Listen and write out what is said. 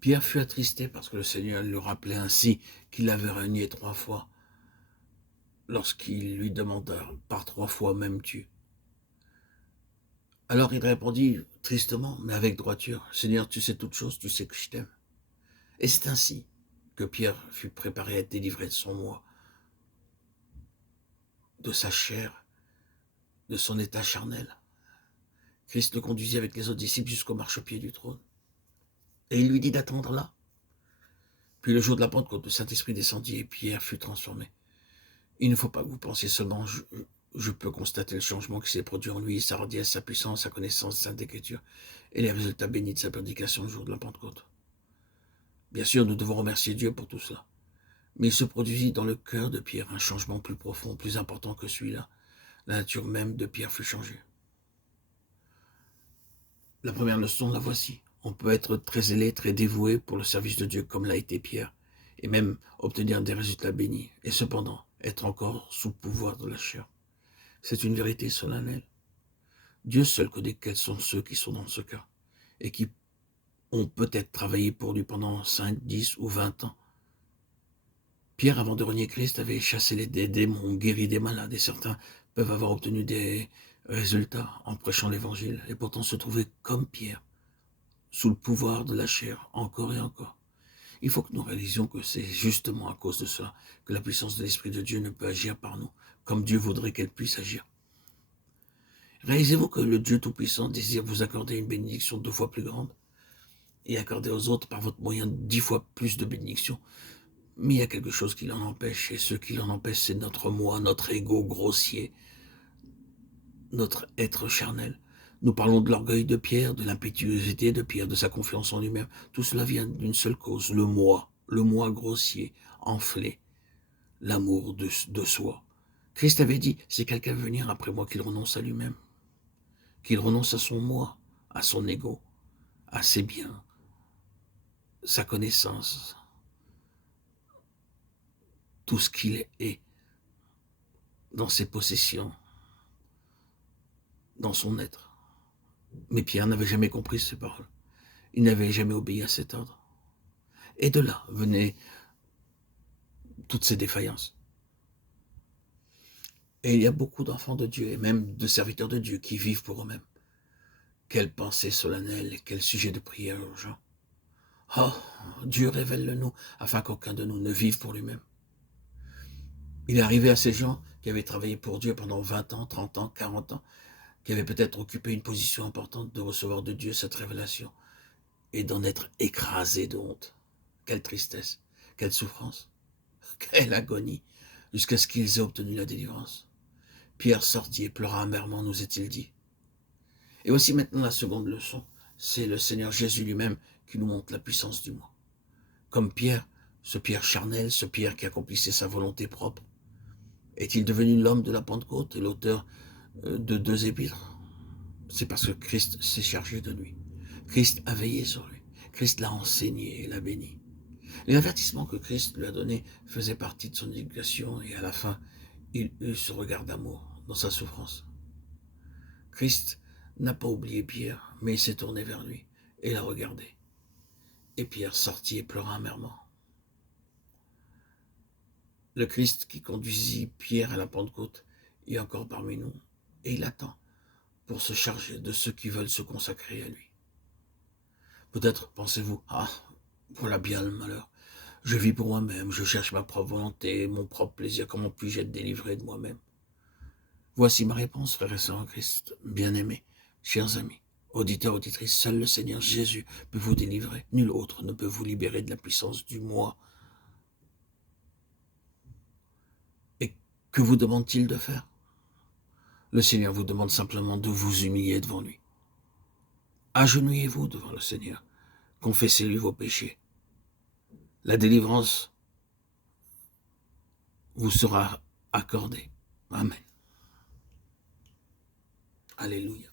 Pierre fut attristé parce que le Seigneur lui rappelait ainsi qu'il l'avait renié 3 fois, lorsqu'il lui demanda par 3 fois m'aimes-tu? Alors il répondit tristement, mais avec droiture, Seigneur, tu sais toutes choses, tu sais que je t'aime. Et c'est ainsi que Pierre fut préparé à être délivré de son moi, de sa chair, de son état charnel. Christ le conduisit avec les autres disciples jusqu'au marchepied du trône. Et il lui dit d'attendre là. Puis le jour de la Pentecôte, le Saint-Esprit descendit et Pierre fut transformé. Il ne faut pas que vous pensiez seulement, je peux constater le changement qui s'est produit en lui, sa hardiesse, sa puissance, sa connaissance de Sainte Écriture et les résultats bénis de sa prédication le jour de la Pentecôte. Bien sûr, nous devons remercier Dieu pour tout cela. Mais il se produisit dans le cœur de Pierre un changement plus profond, plus important que celui-là. La nature même de Pierre fut changée. La première leçon, la voici. On peut être très zélé, très dévoué pour le service de Dieu comme l'a été Pierre, et même obtenir des résultats bénis, et cependant être encore sous le pouvoir de la chair. C'est une vérité solennelle. Dieu seul connaît quels sont ceux qui sont dans ce cas, et qui ont peut-être travaillé pour lui pendant 5, 10 ou 20 ans. Pierre, avant de renier Christ, avait chassé des démons, guéri des malades, et certains peuvent avoir obtenu des résultats en prêchant l'évangile, et pourtant se trouver comme Pierre, sous le pouvoir de la chair, encore et encore. Il faut que nous réalisions que c'est justement à cause de cela que la puissance de l'Esprit de Dieu ne peut agir par nous, comme Dieu voudrait qu'elle puisse agir. Réalisez-vous que le Dieu Tout-Puissant désire vous accorder une bénédiction 2 fois plus grande et accorder aux autres par votre moyen 10 fois plus de bénédictions. Mais il y a quelque chose qui l'en empêche, et ce qui l'en empêche, c'est notre moi, notre ego grossier, notre être charnel. Nous parlons de l'orgueil de Pierre, de l'impétuosité de Pierre, de sa confiance en lui-même. Tout cela vient d'une seule cause, le moi grossier, enflé, l'amour de soi. Christ avait dit, si quelqu'un veut venir après moi, qu'il renonce à lui-même, qu'il renonce à son moi, à son ego, à ses biens, sa connaissance, tout ce qu'il est dans ses possessions, dans son être. Mais Pierre n'avait jamais compris ces paroles. Il n'avait jamais obéi à cet ordre. Et de là venaient toutes ces défaillances. Et il y a beaucoup d'enfants de Dieu, et même de serviteurs de Dieu, qui vivent pour eux-mêmes. Quelle pensée solennelle, quel sujet de prière urgent. Oh, Dieu révèle-le-nous, afin qu'aucun de nous ne vive pour lui-même. Il est arrivé à ces gens qui avaient travaillé pour Dieu pendant 20 ans, 30 ans, 40 ans, qui avaient peut-être occupé une position importante, de recevoir de Dieu cette révélation et d'en être écrasés de honte. Quelle tristesse, quelle souffrance, quelle agonie, jusqu'à ce qu'ils aient obtenu la délivrance. Pierre sortit et pleura amèrement, nous est-il dit. Et voici maintenant la seconde leçon. C'est le Seigneur Jésus lui-même qui nous montre la puissance du moi. Comme Pierre, ce Pierre charnel, ce Pierre qui accomplissait sa volonté propre, est-il devenu l'homme de la Pentecôte et l'auteur de 2 épîtres? C'est parce que Christ s'est chargé de lui. Christ a veillé sur lui. Christ l'a enseigné et l'a béni. Les avertissements que Christ lui a donnés faisaient partie de son éducation, et à la fin, il eut ce regard d'amour dans sa souffrance. Christ n'a pas oublié Pierre, mais il s'est tourné vers lui et l'a regardé. Et Pierre sortit et pleura amèrement. Le Christ qui conduisit Pierre à la Pentecôte est encore parmi nous, et il attend pour se charger de ceux qui veulent se consacrer à lui. Peut-être pensez-vous, ah, voilà bien le malheur. Je vis pour moi-même, je cherche ma propre volonté, mon propre plaisir, comment puis-je être délivré de moi-même? Voici ma réponse, frères et sœurs en Christ, bien-aimés, chers amis, auditeurs, auditrices, seul le Seigneur Jésus peut vous délivrer. Nul autre ne peut vous libérer de la puissance du moi. Et que vous demande-t-il de faire? Le Seigneur vous demande simplement de vous humilier devant lui. Agenouillez-vous devant le Seigneur. Confessez-lui vos péchés. La délivrance vous sera accordée. Amen. Alléluia.